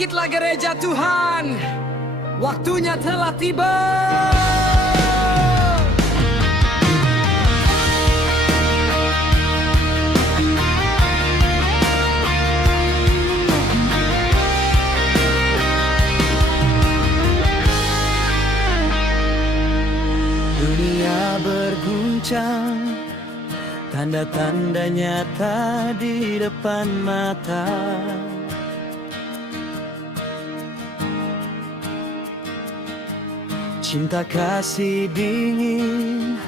Bangkitlah gereja Tuhan, waktunya telah tiba. Dunia berguncang, tanda-tanda nyata di depan mata. Cinta kasih dingin,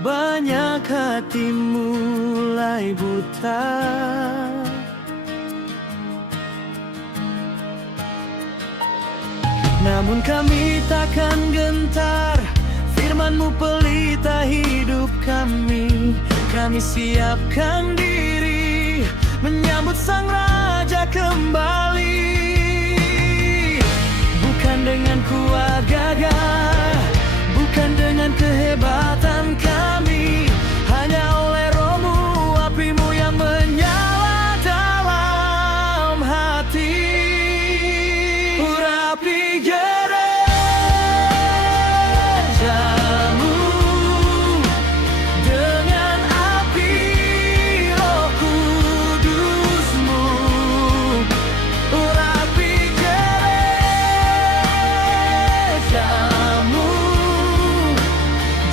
banyak hati mulai buta. Namun kami takkan gentar, firman-Mu pelita hidup kami. Kami siapkan diri menyambut Sang Raja kembali. Bukan dengan kuat gagah, bukan dengan kehebatan kami, hanya oleh Roh-Mu, api-Mu yang menyala dalam hati. Urapi gereja-Mu dengan api Roh Kudus-Mu. Urapi gereja-Mu,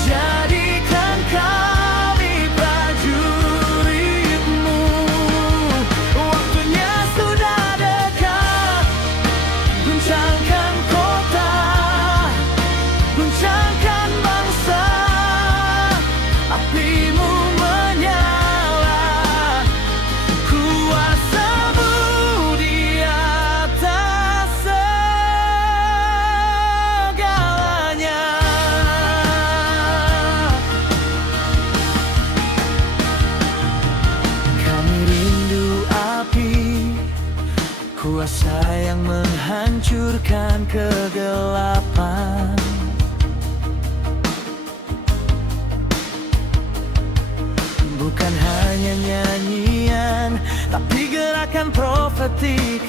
jadikan kami prajurit-Mu. Waktunya sudah dekat, guncangkan kota, guncangkan bangsa, api-Mu menyala, kuasa-Mu di atas segalanya. Kami rindu api, kuasa yang menghancurkan kegelapan. Bukan hanya nyanyian, tapi gerakan profetik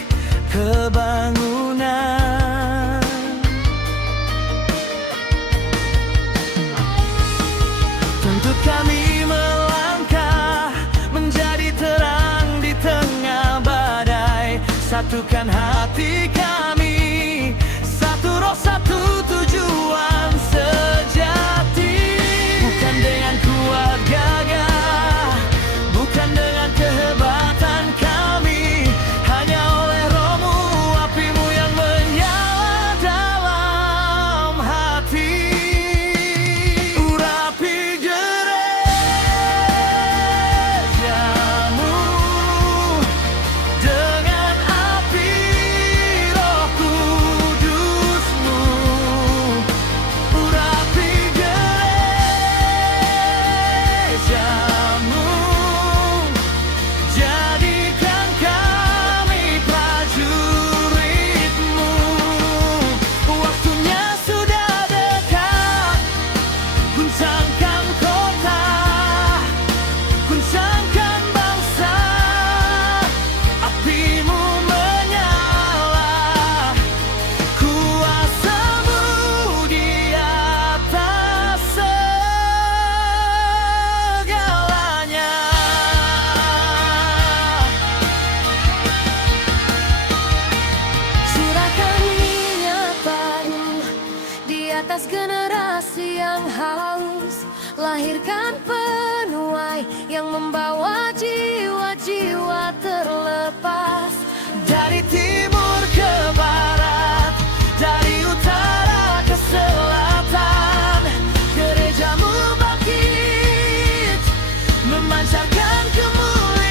kebangunan. Tuntut kami melangkah menjadi terang di tengah badai. Satukan hati kami, satu roh, satu tujuan sejati. Bukan dengan kuat gagah, bukan dengan kehebatan kami, hanya oleh Roh-Mu, api-Mu yang menyala dalam hati. Urapi gereja-Mu dengan api Roh Kudus-Mu. Urapi gereja-Mu, jadikan kami prajurit-Mu. Waktunya sudah dekat, guncangkan kota, guncangkan bangsa, api-Mu menyala, kuasa-Mu di atas segalanya. Curahkan minyak baru di atas generasi yang haus. Lahirkan penuai yang membawa jiwa-jiwa terlepas. Dari timur ke barat, dari utara ke selatan, gereja-Mu bangkit, memancarkan kemuliaan.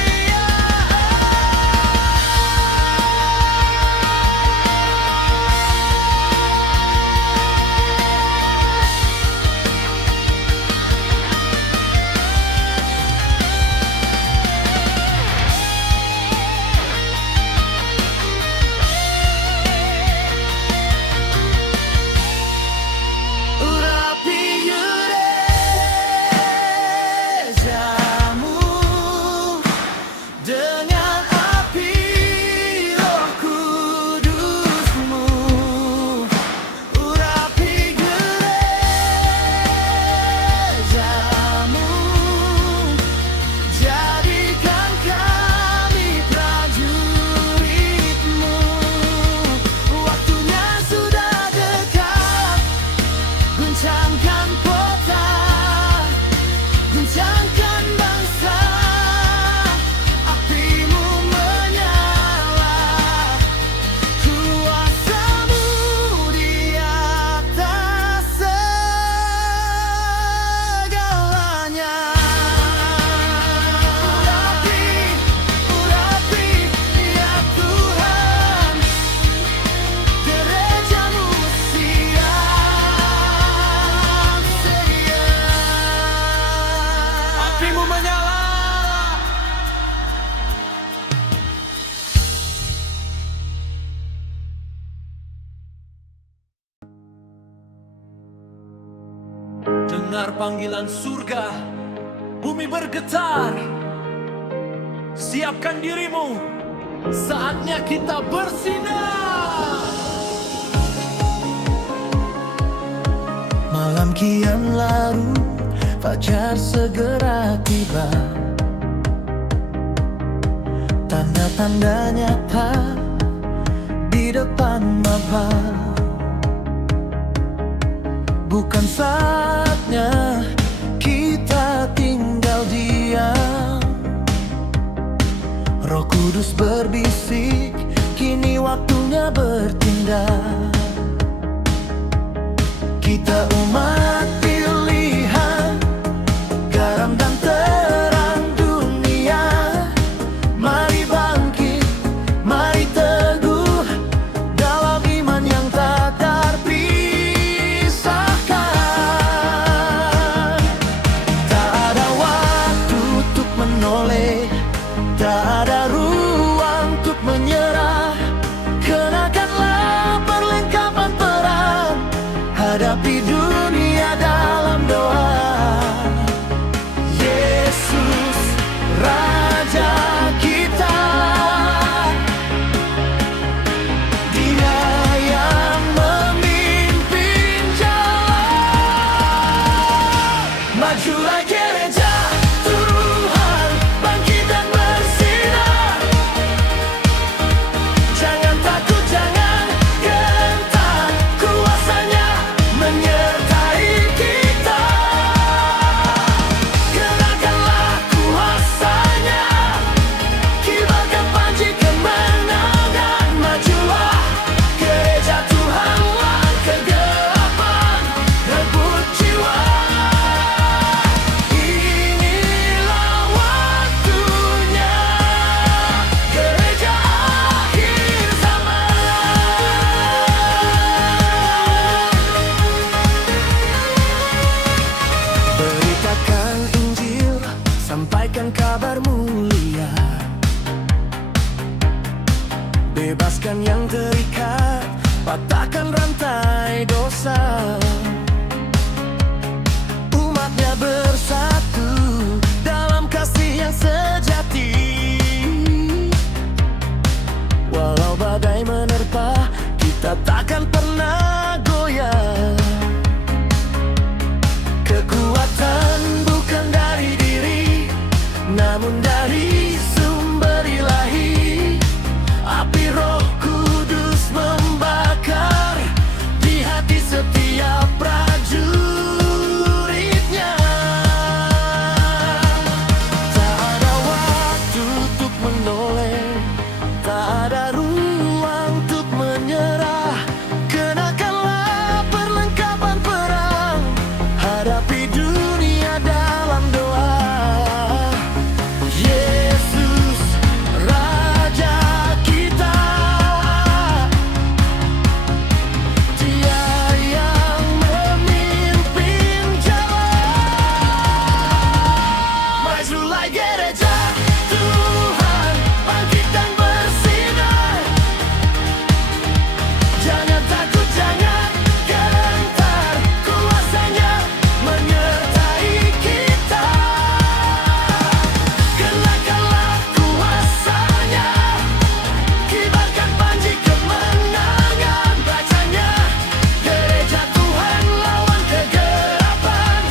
mendengar panggilan surga, bumi bergetar. Siapkan dirimu, saatnya kita bersinar. Malam kian larut, fajar segera tiba. Tanda-tanda nyata di depan mata. Bukan saatnya kita tinggal diam. Roh Kudus berbisik, kini waktunya bertindak. Kita umat pilihan, garam dan terang dunia. Mari bangkit, mari teguh dalam iman yang tak terpisahkan. Tak ada waktu untuk menoleh, tak ada ruang untuk menyerah. Kenakanlah perlengkapan perang, hadapi dunia dalam doa. Yesus Raja kita, Dia yang memimpin jalan. Majulah gereja Tuhan, bangkit dan bersinar. Jangan takut, jangan gentar, kuasanya menyertai kita. Gerakkanlah kuasanya, kibarkan panji kemenangan. Majulah gereja Tuhan, lawan kegelapan, rebut jiwa. Inilah waktunya, gereja akhir zaman. Beritakan Injil, sampaikan kabar mulia. Bebaskan yang terikat, patahkan rantai dosa. Umatnya bersatu dalam kasih yang sejati. Walau badai menerpa, kita takkan pernah goyah. Kekuatan bukan dari diri, namun dari sumber ilahi. Api Roh Kudus membakar di hati setiap prajuritnya. Tak ada waktu untuk menoleh, tak ada ruang untuk menyerah. Kenakanlah perlengkapan perang, hadapi dunia dalam doa. Yesus Raja kita, Dia yang memimpin jalan. Majulah gereja Tuhan, bangkit dan bersinar. Jangan takut, jangan gentar, kuasanya menyertai kita. Kenakanlah kuasanya, kibarkan panji kemenangan. Bacanya, gereja Tuhan, lawan kegelapan,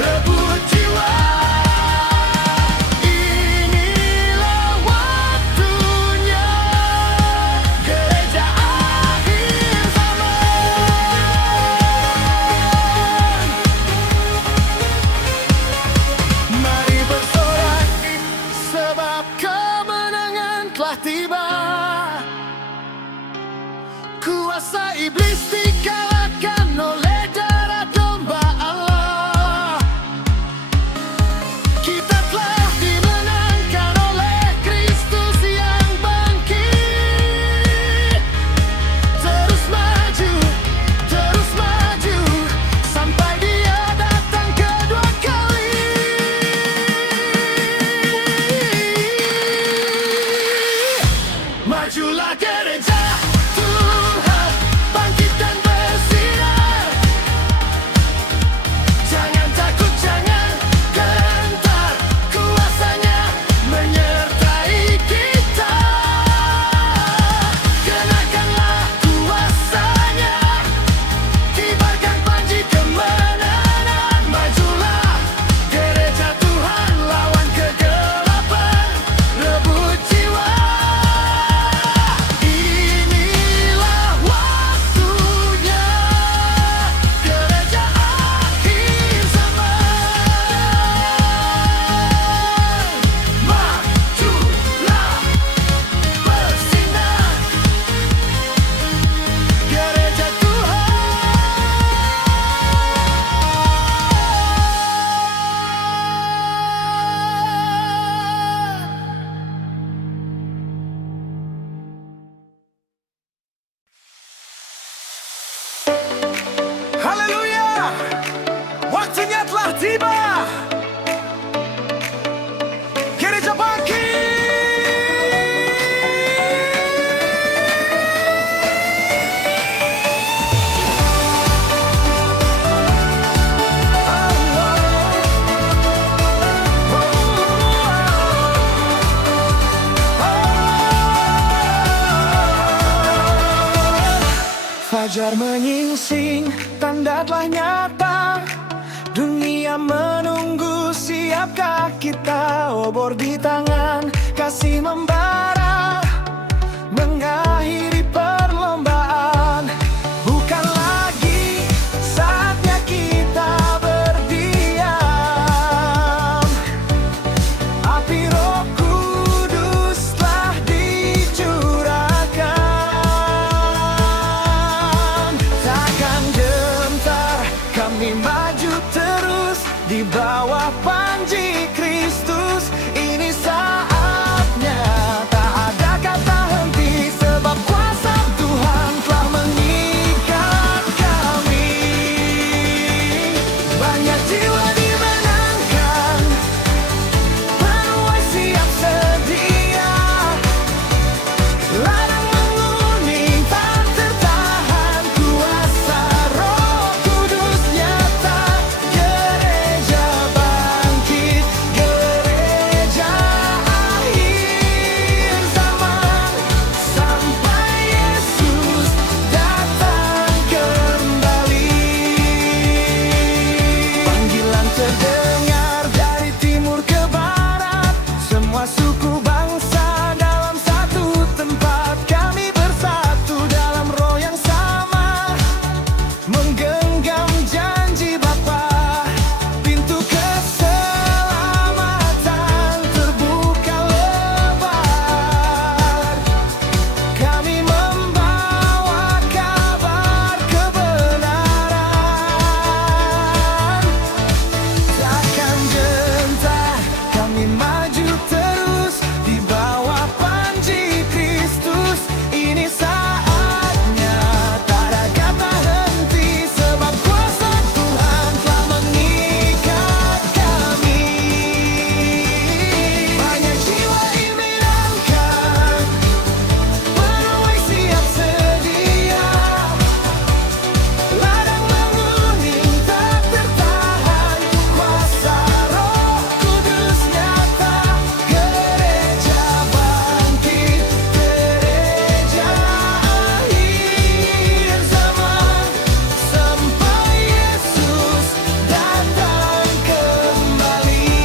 rebut jiwa. Inilah waktunya, gereja akhir zaman. Mari bersorak, sebab kemenangan telah tiba. Kuasa iblis dikalahkan oleh darah domba Allah. Kita telah dimenangkan oleh Kristus yang bangkit. Terus maju, sampai Dia datang kedua kali. Majulah gereja Tuhan, bangkit dan bersinar. Jangan takut, langkah kita, obor di tangan, kasih membara, mengakhiri perlombaan. Bukan lagi saatnya kita berdiam. Api Roh Kudus telah dicurahkan. Takkan gentar, kami maju terus di bawah panji Kristus. Ini saatnya, tak ada kata henti, sebab kuasa Tuhan telah mengikat kami. Banyak jiwa dimenangkan, penuai siap sedia. Ladang menguning tak tertahan, kuasa Roh Kudus nyata. Gereja bangkit, gereja akhir zaman, sampai Yesus datang kembali. Panggilan terdengar dari timur ke barat, semua suku bangsa dalam satu tempat. Kami bersatu dalam roh yang sama, menggenggam janji Bapa. Pintu keselamatan terbuka lebar. Kami membawa kabar kebenaran. Takkan gentar, kami maju terus di bawah panji Kristus. Ini saatnya, tak ada kata henti, sebab kuasa Tuhan telah mengikat kami. Banyak jiwa dimenangkan, penuai siap sedia. Ladang menguning tak tertahan, kuasa Roh Kudus nyata. Gereja bangkit, gereja akhir zaman, sampai Yesus datang kembali.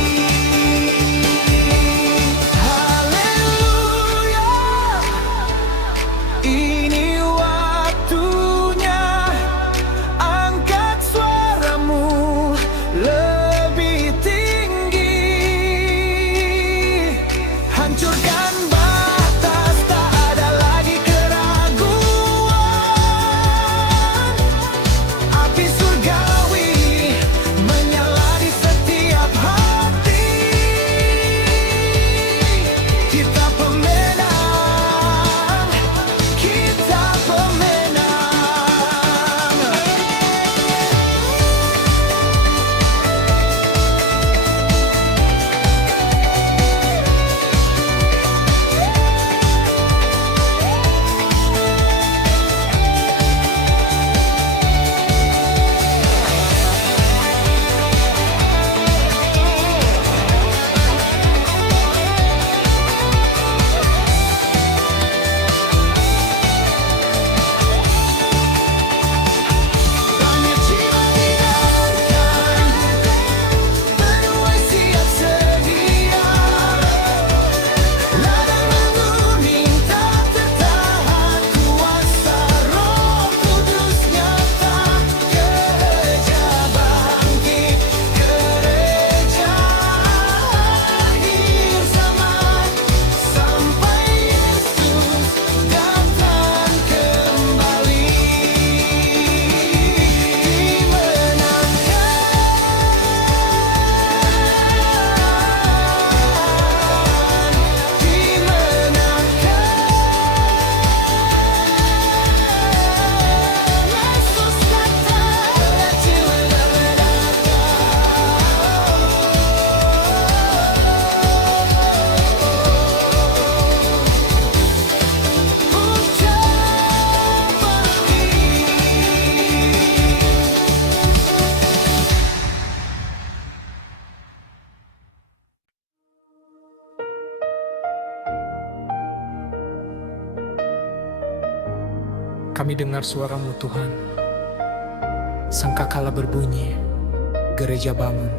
Haleluya, ini waktunya. Angkat suaramu lebih tinggi, hancurkan batas, tak ada lagi keraguan. Api surgawi menyala di setiap hati. Kita pemenang, kita pemenang. Banyak jiwa dimenangkan, penuai siap sedia. Ladang menguning tak tertahan, kuasa Roh Kudus nyata. Gereja bangkit, gereja akhir zaman, sampai Yesus datang kembali. Yesus datang, jiwa Kami dengar suara-Mu Tuhan. Sangkakala berbunyi, gereja bangun.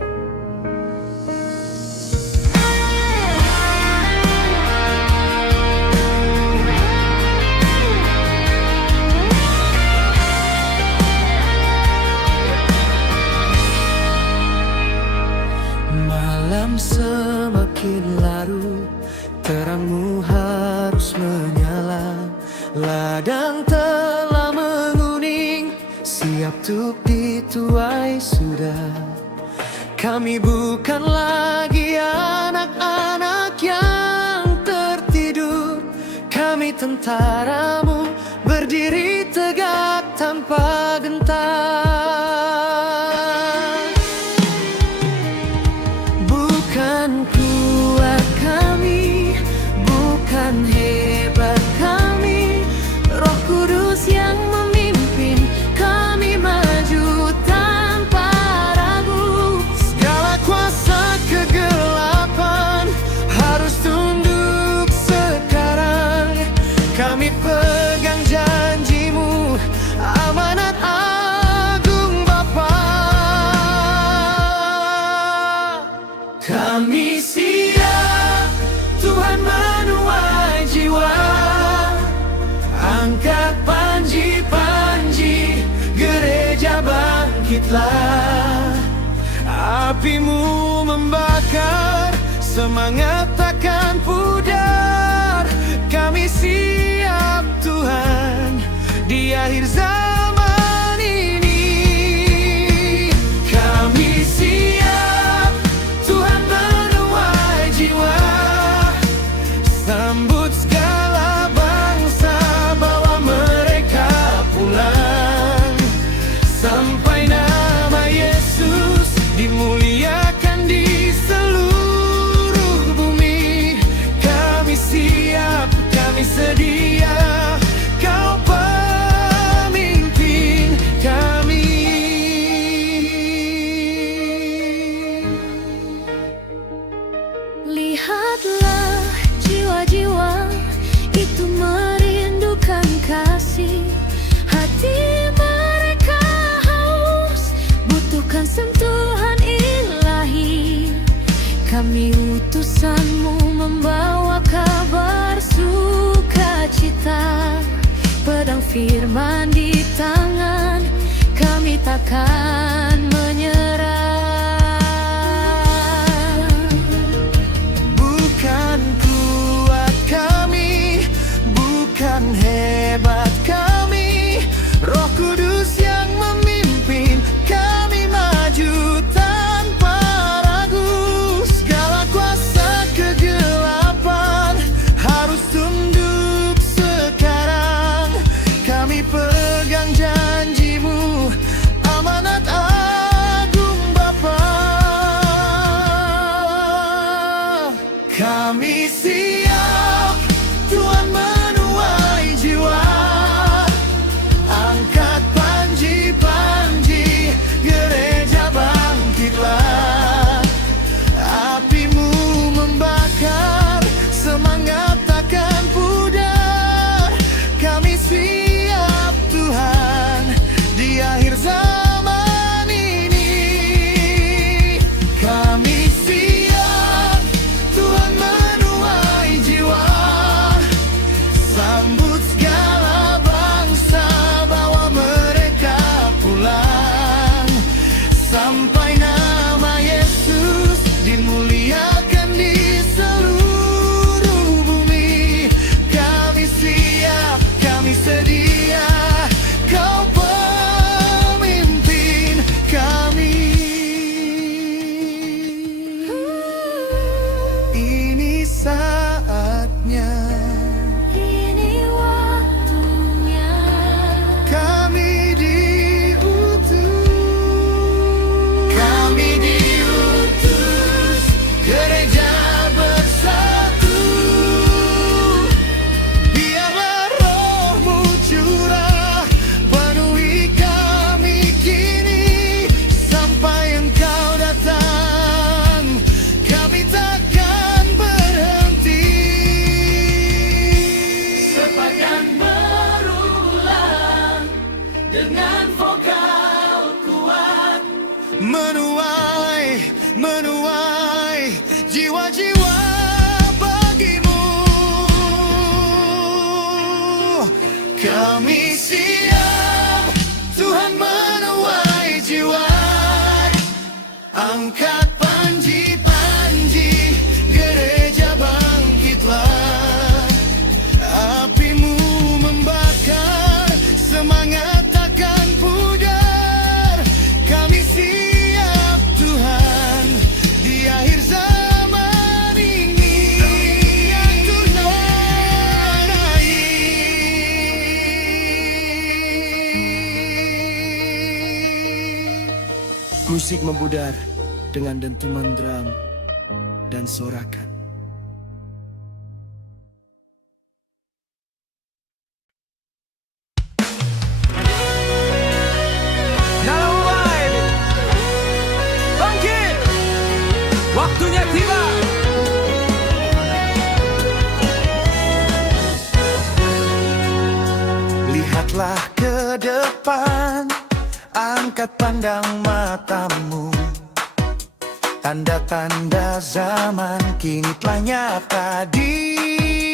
semakin larut, terangmu harus menyala. Ladang telah menguning, siap untuk dituai sudah. Kami bukan lagi anak-anak yang tertidur. Kami tentaramu, berdiri tegak tanpa gentar. Bukan kuat kami, bukan hebat kami, Roh Kudus yang memimpin kami maju tanpa ragu. Segala kuasa kegelapan harus tunduk sekarang. Kami pegang janjimu, amanat agung Bapa. Kami siap, Tuhan menuai jiwa. Angkat panji-panji, gereja bangkitlah. Apimu membakar, semangat takkan pudar. Kami siap Tuhan, di akhir zaman ini. Kami siap, Tuhan menuai jiwa. Sambut segala bangsa, bawa mereka pulang. Sampai nama Yesus dimuliakan di seluruh bumi. Kami siap, kami sedia, Kau pemimpin kami. Lihatlah jiwa-jiwa itu merindukan kasih. Hati mereka haus, butuhkan sentuhan ilahi. Kami utusanmu membawa kabar sukacita. Pedang firman di tangan, kami takkan menyerah. Bukan kuat kami, bukan hebat kami, Roh Kudus yang memimpin kami maju tanpa ragu. Segala kuasa kegelapan harus tunduk sekarang. Kami pegang janjimu, amanat agung Bapa. Kami siap, Tuhan menuai jiwa. Angkat panji-panji, gereja bangkitlah. Apimu membakar, semangat takkan pudar. Kami siap Tuhan, di akhir zaman ini. Kami siap, Tuhan menuai jiwa. Sambut segala bangsa, bawa mereka pulang. Sampai nama Yesus dimuliakan di seluruh bumi. Kami siap, kami sedia, Kau pemimpin kami. Ini saatnya, Ini waktunya. kami diutus. Kami diutus, gereja bersatu. Biarlah Roh-Mu curah, penuhi kami kini. Sampai Engkau datang, kami takkan berhenti. Sepakan berulang dengan vokal kuat. Menuai, menuai jiwa-jiwa bagimu. Kami siap, Tuhan menuai jiwa. Angkat panji-panji, Musik membudar dengan dentuman drum dan sorakan. Dalam vibe, bangkit, waktunya tiba. Lihatlah ke depan, angkat pandang matamu. Tanda-tanda zaman kini telah nyata di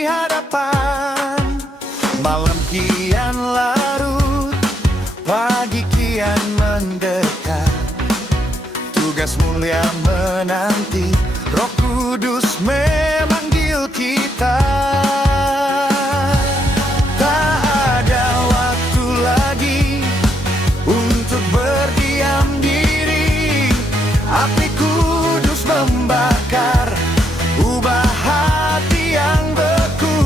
hadapan. Malam kian larut, pagi kian mendekat. Tugas mulia menanti, Roh Kudus memanggil kita. Tak ada waktu lagi untuk berdiam diri. Api kudus membakar, ubah hati yang beku.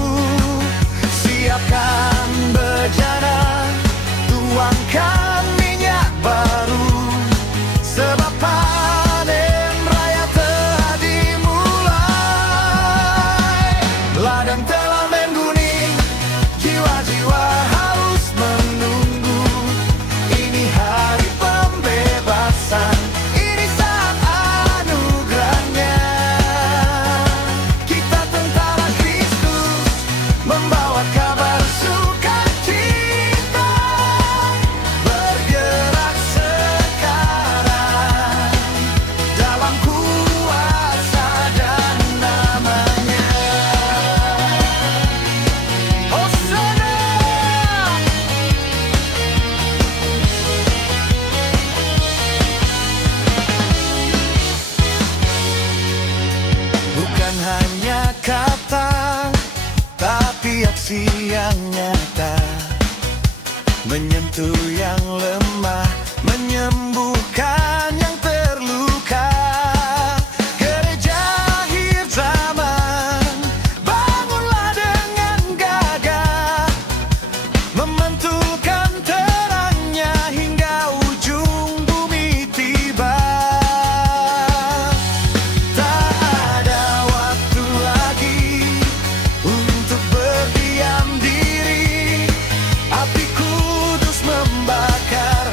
Siapkan bejana, tuangkan minyak baru. Sebab panen raya telah dimulai. Ladang telah mengguning, jiwa-jiwa harus menunggu. Ini hari pembebasan, ini saat anugerahnya. Kita tentara Kristus, membawa kabar sukacita. Bergerak sekarang dalam kuasa dan namanya. Hosana. Bukan hanya kata, tapi aksi yang nyata. Menyentuh yang lemah, menyembuhkan yang terluka. Gereja akhir zaman, bangunlah dengan gagah. Memantulkan terangnya hingga ujung bumi tiba. Tak ada waktu lagi untuk berdiam diri. Api kudus membakar,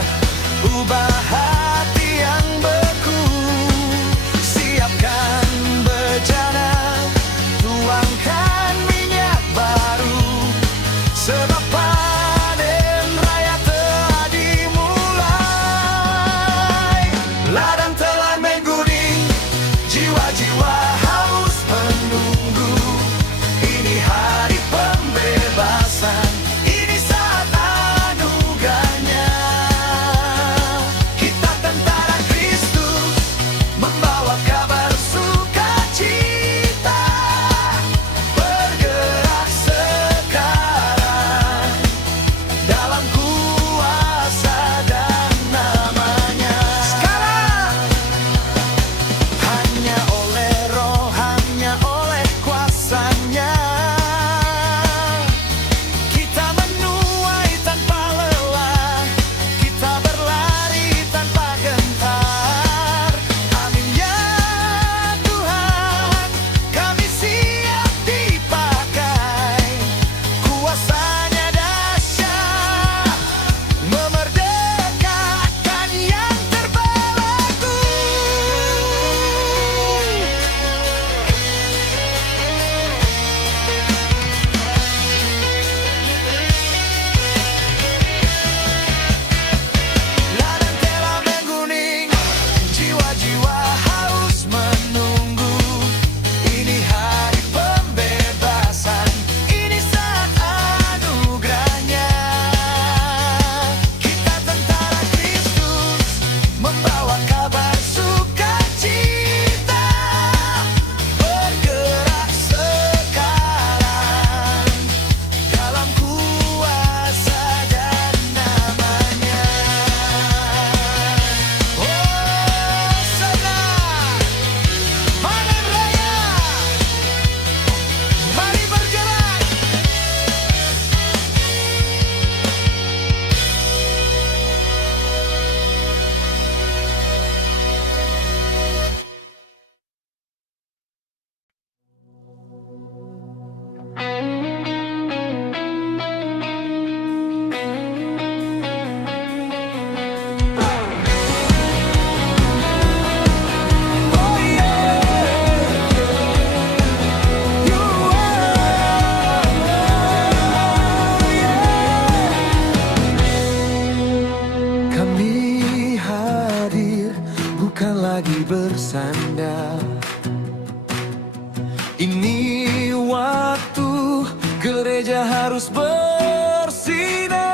Ini waktu gereja harus bersinar.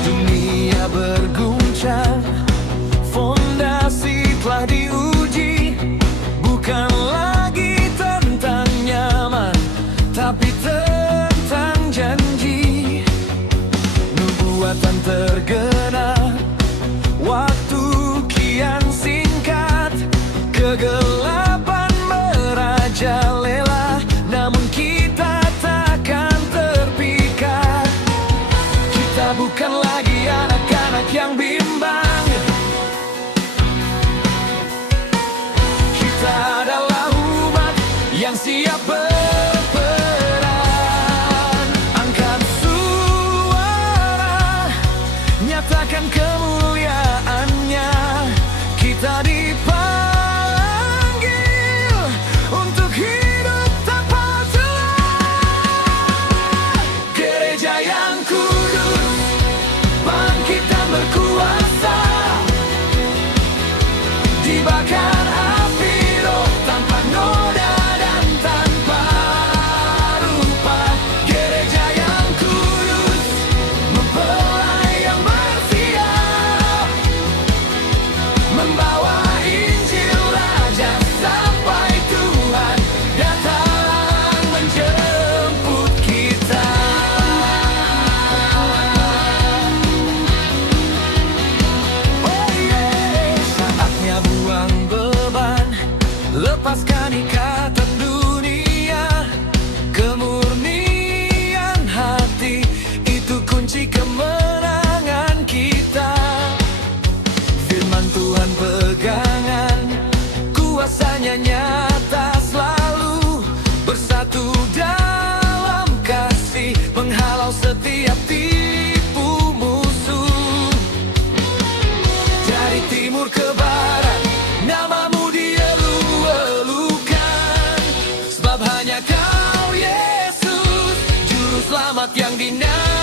Dunia berguncang, fondasi telah diuji, bukan lagi tentang nyaman, tapi tentang janji. Nubuatan tergenap, waktu kian singkat, kegelapan merajalela, namun kita takkan terpikat. Kita bukan lagi anak-anak yang bimbang, kita adalah umat yang siap berperan. Angkat suara, nyatakan kemuliaannya. Kita dipanggil untuk hidup tanpa celah. Gereja yang kudus, bangkit dan berkuasa, dibakar api roh tanpa noda dan tanpa rupa. Gereja yang kudus, mempelai yang bersiap, membawa Injil Raja sampai Tuhan datang menjemput kita. Oh yeah, saatnya buang beban, lepaskan ikatan dunia. Kemurnian hati, itu kunci kemenangan kita. Firman Tuhan pegangan, kuasanya nyata selalu, bersatu dalam kasih, menghalau setiap tipu musuh. Dari timur ke barat, namamu dielu-elukan, sebab hanya Kau Yesus, juru selamat yang dinantikan.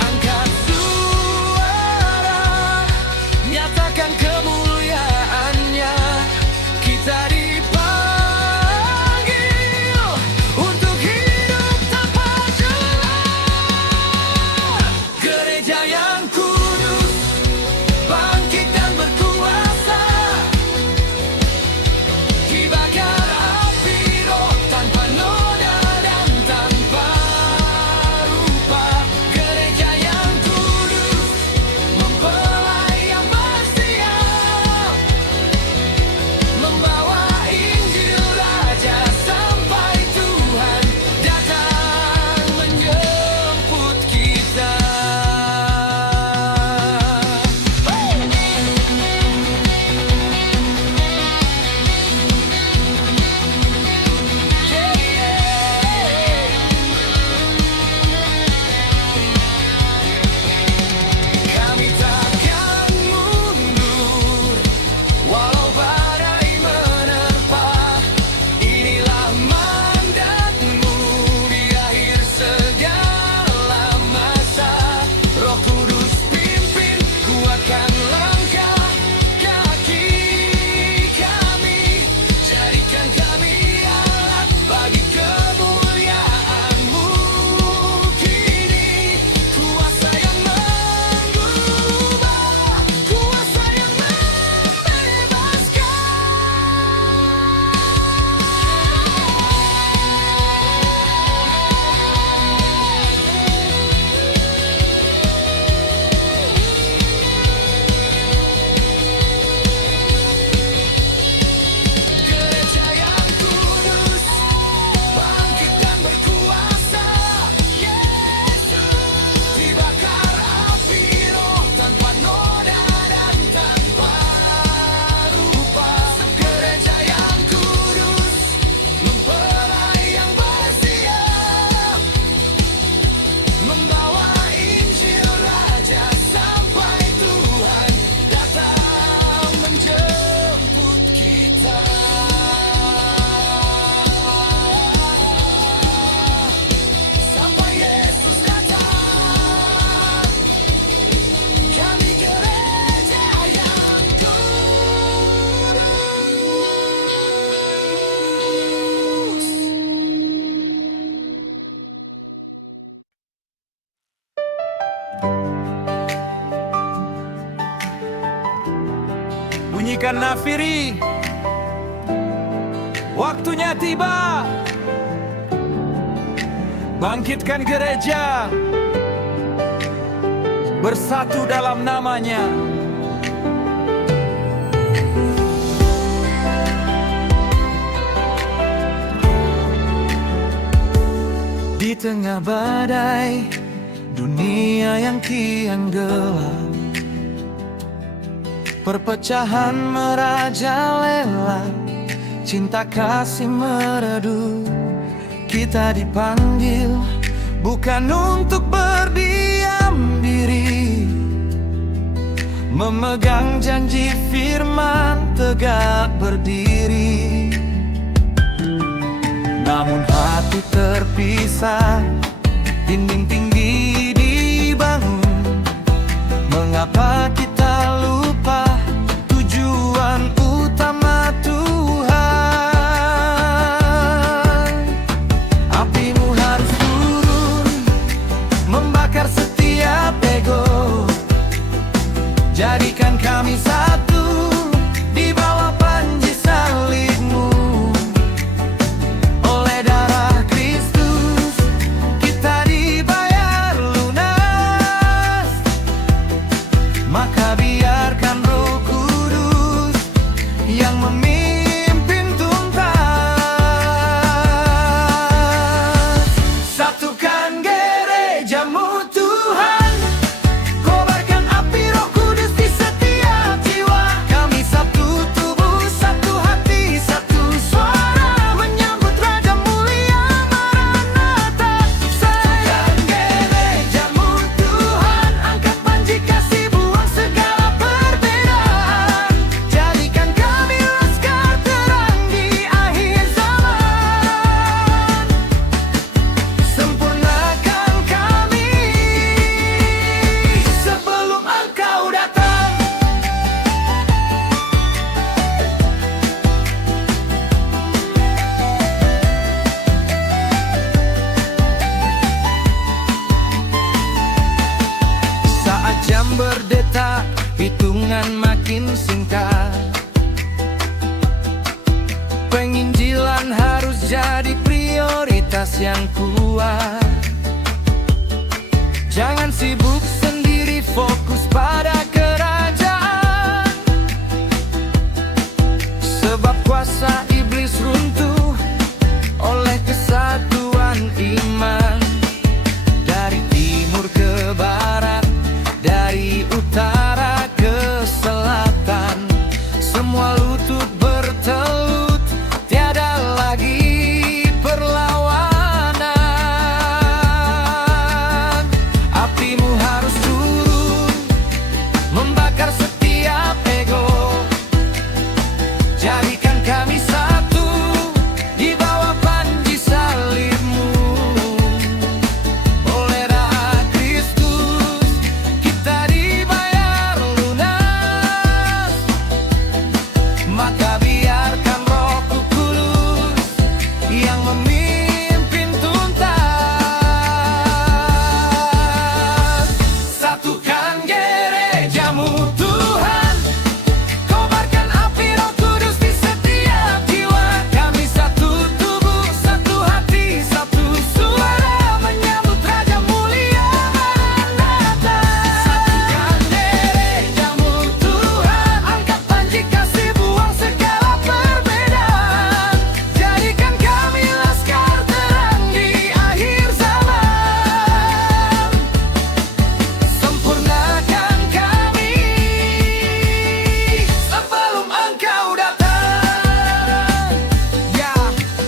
Angkat suara, nyatakan kemuliaannya. Kita dipanggil untuk hidup tanpa celah. Gereja yang kudus, bangkit dan berkuasa, dibakar api roh tanpa noda dan tanpa Ikan Nafiri, waktunya tiba. Bangkitkan gereja, bersatu dalam namanya. Di tengah badai dunia yang kian gelap, perpecahan merajalela, cinta kasih meredup. Kita dipanggil bukan untuk berdiam diri, memegang janji firman tegak berdiri. Namun hati terpisah, dinding tinggi dibangun. Mengapa kita lupa tujuan utama Tuhan? Apimu harus turun, membakar setiap ego. Jadikan kami satu di bawah panji salibmu. Oleh darah Kristus kita dibayar lunas. Maka biarkan Roh Kudus yang memimpin tuntas. Satukan gerejamu Tuhan, kobarkan api Roh Kudus di setiap jiwa. Kami satu tubuh, satu hati, satu suara, menyambut Raja Mulia Maranatha. Satukan gerejamu Tuhan, angkat panji kasih, buang segala perbedaan. Jadikan kami laskar terang di akhir zaman. Sempurnakan kami sebelum Engkau datang. Saat jam berdetak, hitungan makin singkat. Penginjilan harus jadi prioritas yang kuat. Jangan sibuk sendiri, fokus pada kerajaan. Sebab kuasa iblis runtuh oleh kesatuan iman. Dari timur ke barat, dari utara ke selatan, semua lutut bertelut, tiada lagi perlawanan. Apimu harus turun, membakar setiap ego. Jadikan kami satu di bawah panji salibmu. Oleh darah Kristus kita dibayar lunas. Maka biarkan Roh Kudus yang memimpin tuntas. Satukan gerejamu Tuhan, kobarkan api Roh Kudus di setiap jiwa. Kami satu tubuh, satu hati, satu suara, menyambut Raja Mulia Maranatha. Satukan gerejamu Tuhan, angkat panji kasih, buang segala perbedaan. Jadikan kami laskar terang di akhir zaman. Sempurnakan kami sebelum Engkau datang. Ya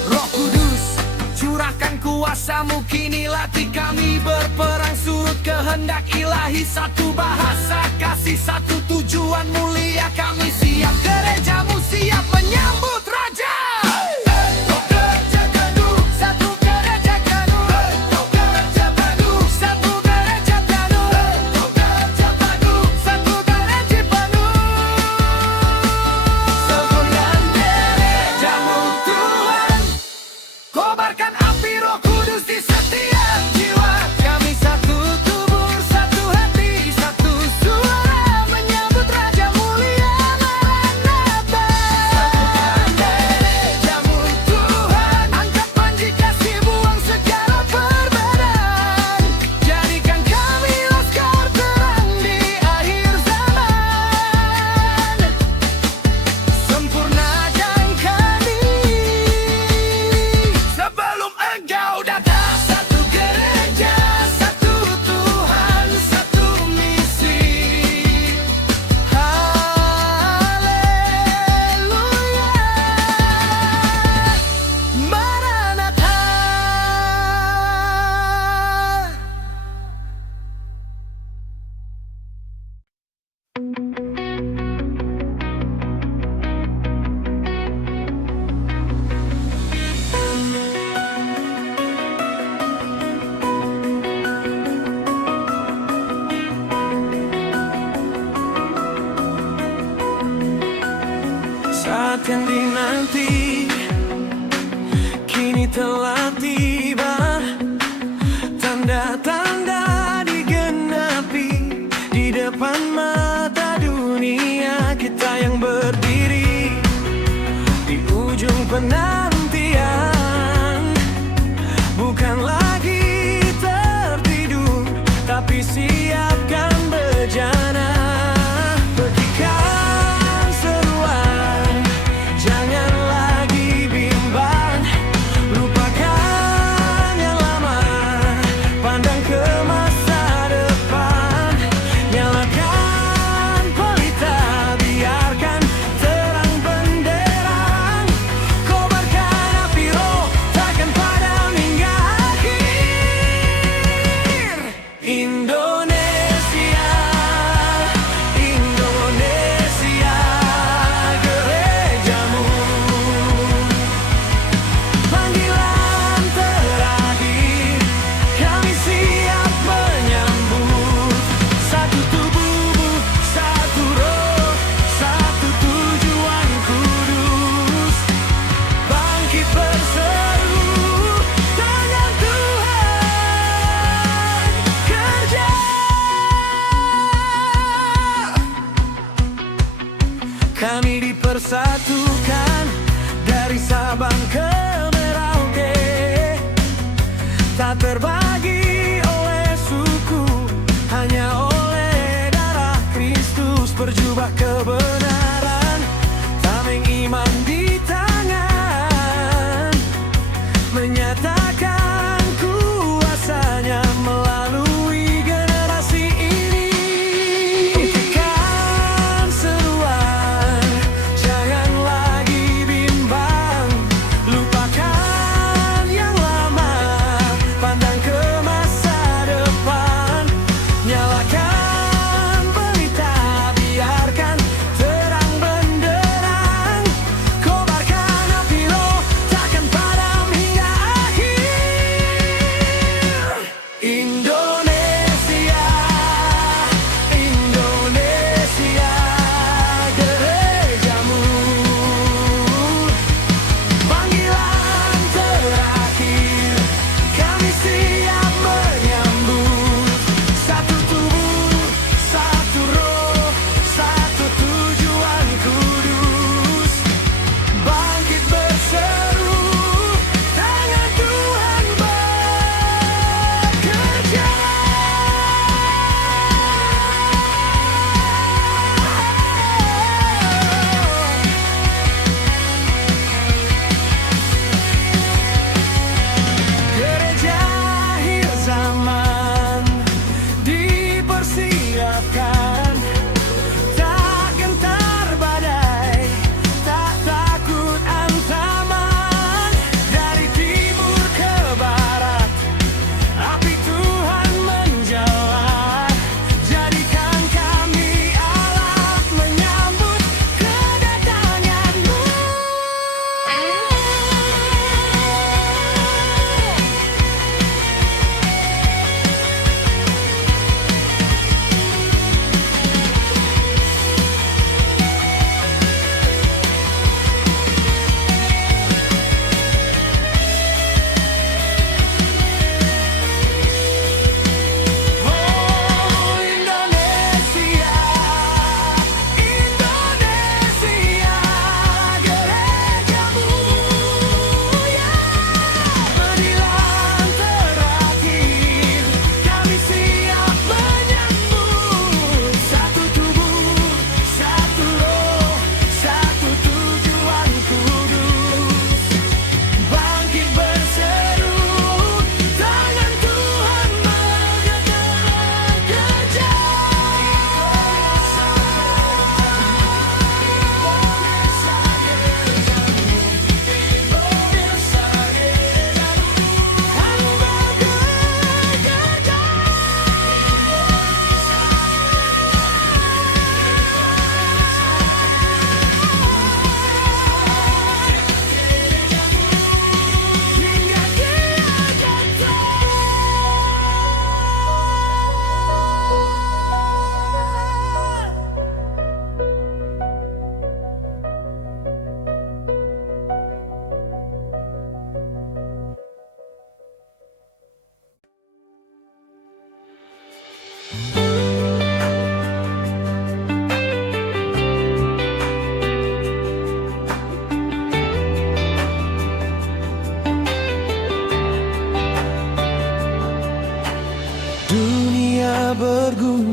Roh Kudus, curahkan kuasa-Mu, kini latih kami berperang surut kehendak ilahi. Satu bahasa kasih, satu tujuan mulia. Kami siap, gerejamu siap menyambut Raja. Satu gereja gaduh, satu gereja gaduh, satu gereja padu, satu gereja gaduh, satu gereja padu, satu gereja padu. Sempurnakan gerejamu Tuhan, kobarkan api Roh Kudus di setiap jiwa. Kami satu tubuh, satu hati, satu suara, menyambut Raja Mulia Maranatha. yang dinanti kini telah tiba. Tanda-tanda digenapi di depan mata dunia. Kita yang berdiri di ujung penantian, bukan lagi tertidur, tapi siapkan bejana. Pergikan seruan, jangan lagi bimbang. Lupakan yang lama, pandang ke masa depan. Nyalakan pelita, biarkan terang benderang. Kobarkan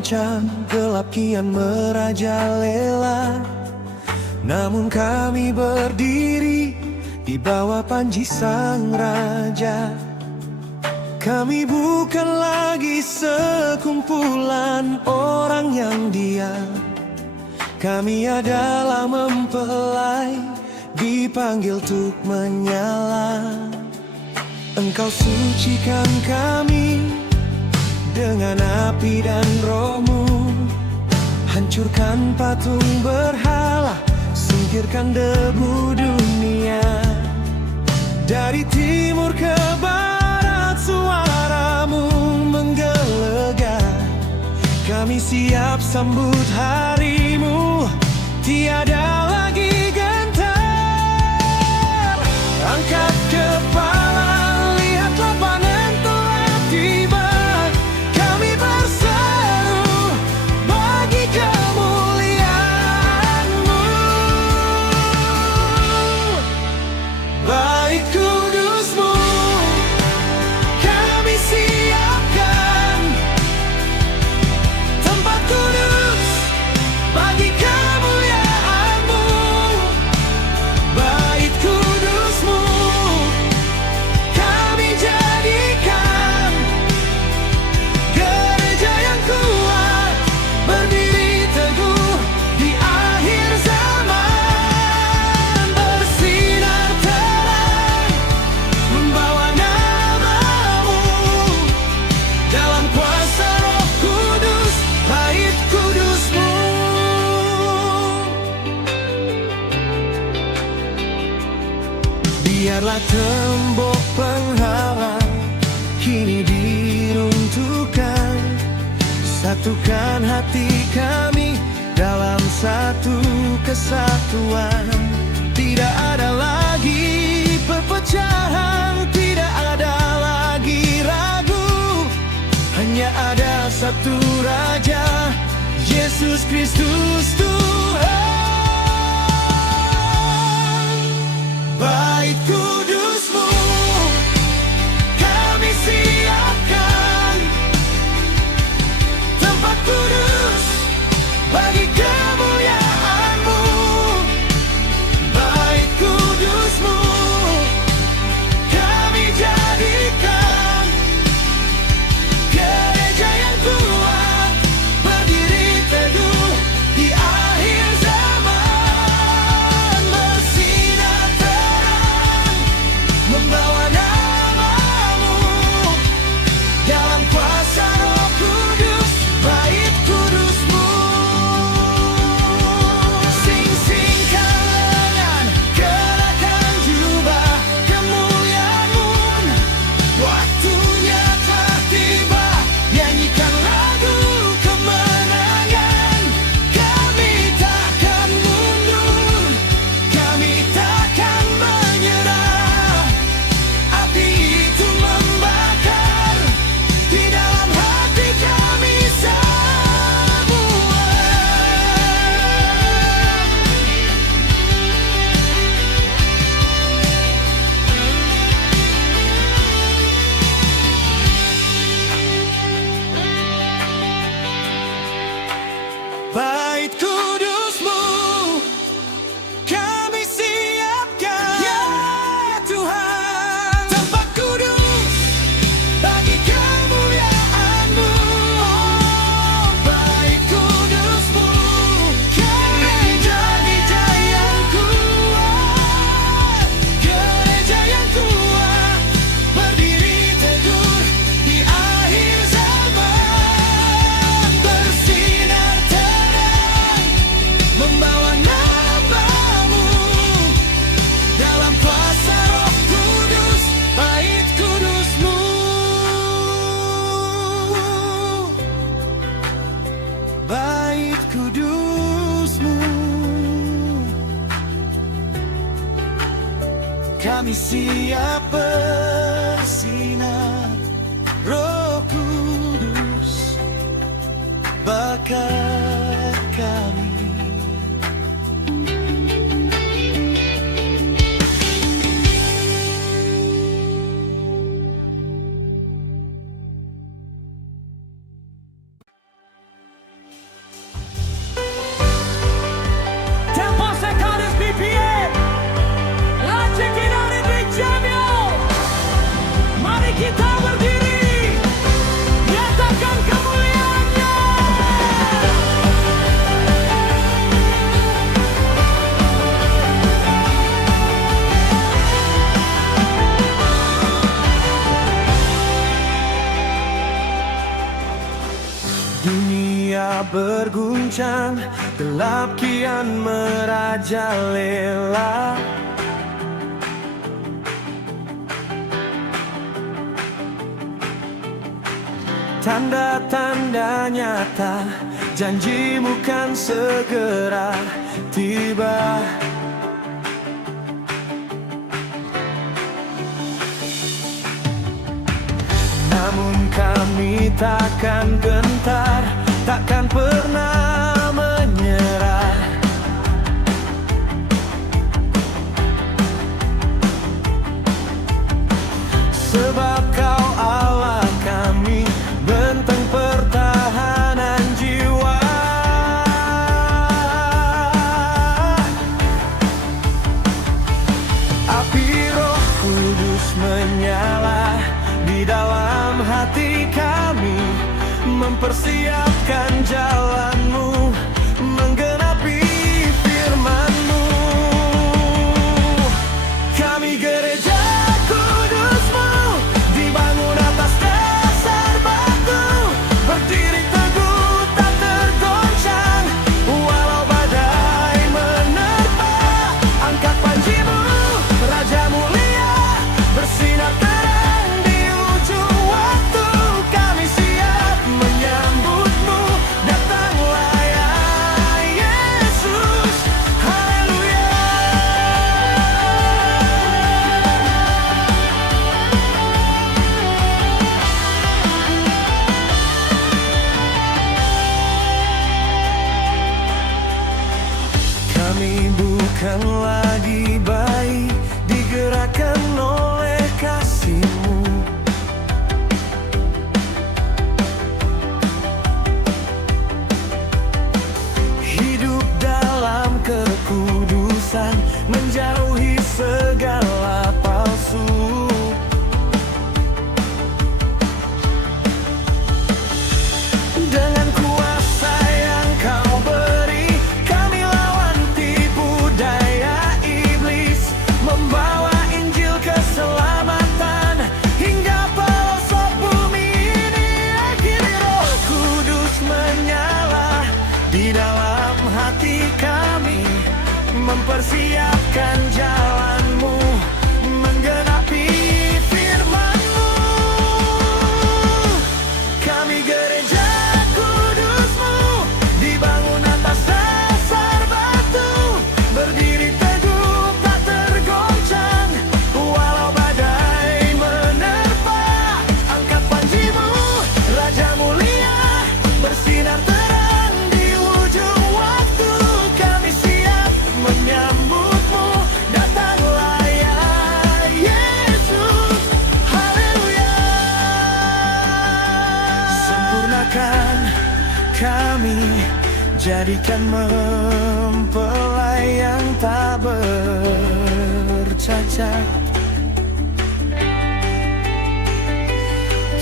terancam, gelap kian merajalela. Namun kami berdiri di bawah panji Sang Raja. Kami bukan lagi sekumpulan orang yang diam. Kami adalah mempelai, dipanggil untuk menyala. Engkau sucikan kami dengan api dan Roh-Mu. Hancurkan patung berhala, singkirkan debu dunia. Dari timur ke barat suaramu menggelegar. Kami siap sambut hari-Mu, tiada lagi gentar. Angkat kepala, lihatlah panen telah tiba. Kami berseru bagi kemuliaan-Mu. Bait kudus-Mu kami siapkan, tempat kudus bagi kemuliaan-Mu. Bait kudus-Mu kami jadikan gereja yang kuat, berdiri teguh di akhir zaman. Bersinar terang, membawa nama-Mu dalam kuasa Roh Kudus. Bait kudus-Mu, biarlah tembok penghalang kini diruntuhkan. Satukan hati kami dalam satu kesatuan. Tidak ada lagi perpecahan, tidak ada lagi ragu. Hanya ada satu Raja, Yesus Kristus Tuhan. Bait kudus-Mu kami siapkan, tempat kudus bagi kemuliaan-Mu. Bait kudus-Mu kami jadikan gereja yang kuat, berdiri teguh di akhir zaman. Bersinar terang, membawa nama-Mu dalam kuasa Roh Kudus. Bait kudus-Mu, sing-singkan lengan, gerakan jubah kemuliaan-Mu. Waktunya telah tiba, nyanyikan lagu kemenangan. Kami takkan mundur, kami takkan menyerah. Api itu membakar di dalam hati kami semua. Bait kudus-Mu kami siapkan, ya Tuhan, tempat kudus bagi kemuliaan-Mu. Bait kudus-Mu kami gereja yang kuat, gereja yang kuat, berdiri teguh di akhir zaman. Bersinar terang, membawa nama-Mu dalam kuasa Roh Kudus. Bait kudus-Mu, bait kudus-Mu kami siap bersinar. Roh Kudus bakar kami. tergoncang, gelap kian merajalela. Tanda-tanda nyata, janjimu kan segera tiba. Namun kami takkan gentar, takkan pernah menyerah. Sebab Kau Allah kami, benteng pertahanan jiwa. Api Roh Kudus menyala di dalam hati kami, mempersiapkan jalan-Mu, menggenapi firman-Mu. Kami gereja kudus-Mu, dibangun atas dasar batu, berdiri teguh tak tergoncang, walau badai menerpa. Angkat panji-Mu, Raja mulia, bersinar terang di ujung waktu. Kami siap menyambut-Mu, datanglah ya Yesus, haleluya. Kami bukan lagi bayi, digerakkan oleh kasih-Mu. Hidup dalam kekudusan, menjauhi segala palsu. Dengan kuasa yang Kau beri, kami lawan tipu daya iblis, membawa Injil keselamatan hingga pelosok bumi ini. Akhirnya Roh Kudus menyala di dalam hati kami, mempersiapkan jalan-Mu, menggenapi firman-Mu. Kami gereja kudus-Mu, dibangun atas dasar batu, berdiri teguh tak tergoncang, walau badai menerpa. Angkat panji-Mu, Raja mulia, bersinar terang di ujung waktu. Kami siap menyambut-Mu, datanglah ya Yesus, haleluya. Sempurnakan kami, jadikan mempelai yang tak bercacat.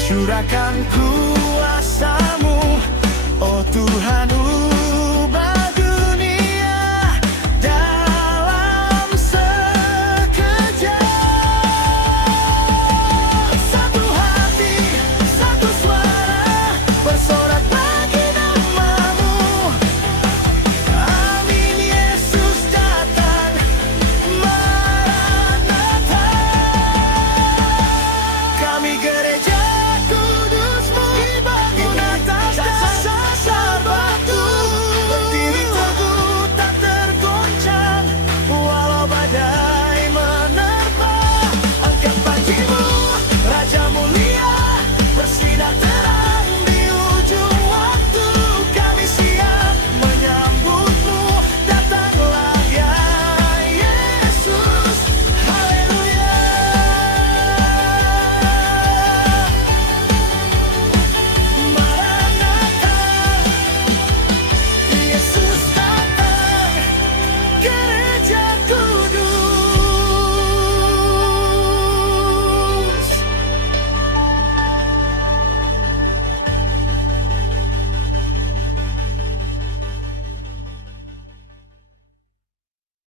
Curahkan kuasa-Mu, oh Tuhan.